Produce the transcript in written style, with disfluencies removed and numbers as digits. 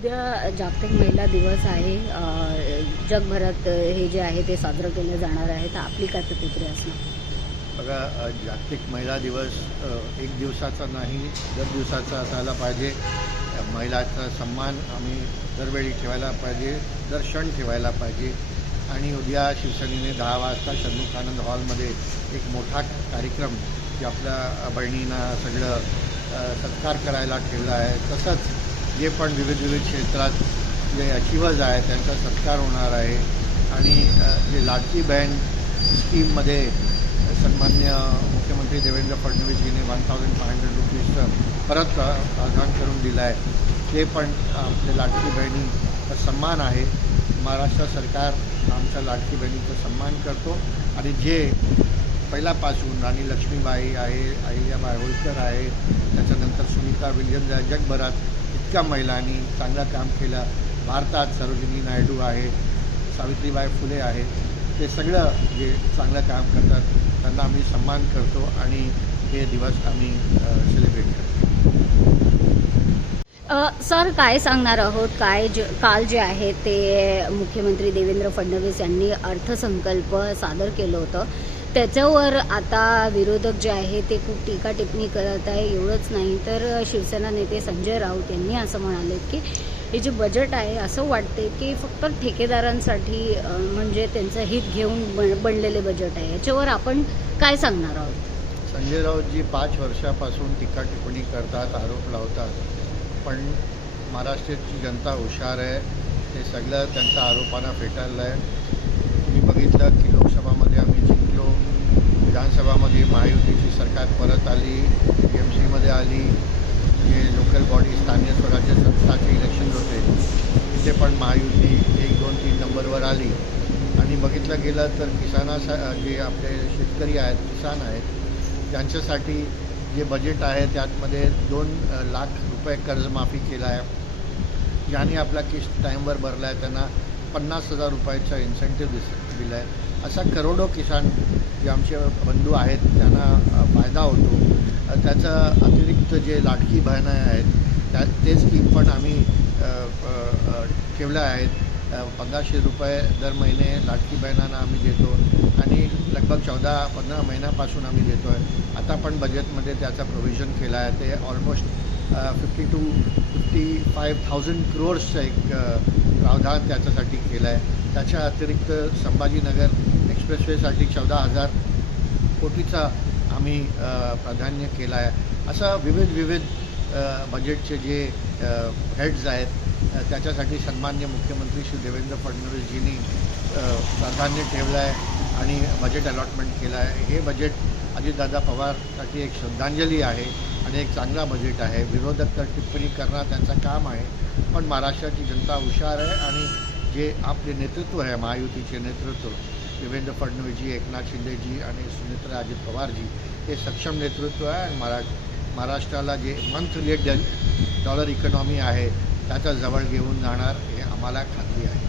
उद्या जागतिक महिला दिवस आहे. जगभरात हे जे आहे ते साजरं केलं जाणार आहे. तर आपली काय प्रतिक्रिया असणार? बघा, जागतिक महिला दिवस एक दिवसाचा नाही, दर दिवसाचा असायला पाहिजे. महिलाचा सन्मान आम्ही दरवेळी ठेवायला पाहिजे, दर क्षण ठेवायला पाहिजे. आणि उद्या शिवसेनेने 10 वाजता षण्मुखानंद हॉलमध्ये एक मोठा कार्यक्रम जे आपल्या बहिणींना सगळं सत्कार करायला ठेवला आहे. तसंच जे पण विविध क्षेत्रात जे अचिव्हर्स आहेत त्यांचा सत्कार होणार आहे. आणि जे लाडकी बहीण स्कीममध्ये सन्मान्य मुख्यमंत्री देवेंद्र फडणवीसजींनी 1500 रुपीजचं परत प्रावधान करून दिलं आहे. ते पण आपल्या लाडकी बहिणीचा सन्मान आहे. महाराष्ट्र सरकार आमच्या लाडकी बहिणीचा सन्मान करतो. आणि जे पहिल्यापासून राणी लक्ष्मीबाई आहे, अहिल्याबाई होळकर आहे, त्याच्यानंतर सुनीता विल्यम्स आहे, जगभरात इतक्या महिलांनी चांगलं काम केलं. भारतात सरोजिनी नायडू आहे, सावित्रीबाई फुले आहे. ते सगळं जे चांगलं काम करतात त्यांना आम्ही सन्मान करतो आणि हे दिवस आम्ही सेलिब्रेट करतो. सर, काय सांगणार आहोत? काल जे आहे ते मुख्यमंत्री देवेंद्र फडणवीस यांनी अर्थसंकल्प सादर केलं होतं. त्याच्यावर आता विरोधक जे आहे ते खूप टीका टिप्पणी करत आहे. एवढंच नाही तर शिवसेना नेते संजय राऊत यांनी असं म्हणाले की हे जे बजेट आहे असं वाटते की फक्त ठेकेदारांसाठी म्हणजे त्यांचं हित घेऊन बनलेले बजेट आहे. याच्यावर आपण काय सांगणार आहोत? संजय राऊतजी 5 वर्षापासून टीका टिप्पणी करतात, आरोप लावतात. पण महाराष्ट्राची जनता हुशार आहे. ते सगळं त्यांच्या आरोपांना फेटाळलं आहे. तुम्ही बघितलं की लोकसभामध्ये आम्ही जिंकलो, विधानसभामध्ये महायुतीची सरकार परत आली, TMCमध्ये आली. जे लोकल बॉडी स्थानिक स्वराज्य संस्थाचे इलेक्शन होते तिथे पण महायुती 1, 2, 3 नंबरवर आली. आणि बघितलं गेलं तर जे आपले शेतकरी आहेत, किसान आहेत, त्यांच्यासाठी जे बजेट आहे त्यातमध्ये 2 लाख रुपये कर्जमाफी केला आहे. ज्यांनी आपला किस्त टाईमवर भरला आहे त्यांना 50,000 रुपयाचा इन्सेंटिव्ह दिला आहे. असा करोडो किसान जे आमचे बंधू आहेत त्यांना फायदा होतो. त्याचं अतिरिक्त जे लाडकी बहिणी आहेत ते स्कीम पण आम्ही ठेवल्या आहेत. 1500 रुपये दर महिने लाडकी बहिणांना आम्ही देतो आणि लगभग 14-15 महिन्यापासून आम्ही देतो आहे. आता पण बजेटमध्ये त्याचा प्रोव्हिजन केला आहे. ते ऑलमोस्ट 50 to 55,000 crores एक प्रावधान त्याच्यासाठी केलं आहे. त्याच्या अतिरिक्त संभाजीनगर एक्सप्रेसवेसाठी 14,000 कोटीचा आम्ही प्राधान्य केलं आहे. असं विविध बजेटचे जे हेड्स आहेत त्याच्यासाठी सन्मान्य मुख्यमंत्री श्री देवेंद्र फडणवीसजींनी प्राधान्य ठेवलं आहे आणि बजेट अलॉटमेंट केलं आहे. हे बजेट अजितदादा पवारसाठी एक श्रद्धांजली आहे आणि एक चांगला बजेट आहे. विरोधक तर टिप्पणी करणं त्यांचं काम आहे, पण महाराष्ट्राची जनता हुशार आहे. आणि जे आपले नेतृत्व आहे, महायुतीचे नेतृत्व देवेंद्र फडणवीसजी, एकनाथ शिंदेजी आणि सुनेत्रा अजित पवारजी, हे सक्षम नेतृत्व आहे. आणि महाराष्ट्राला जे $1 trillion इकॉनॉमी आहे त्याचा जवळ घेऊन जाणार हे आम्हाला खात्री आहे.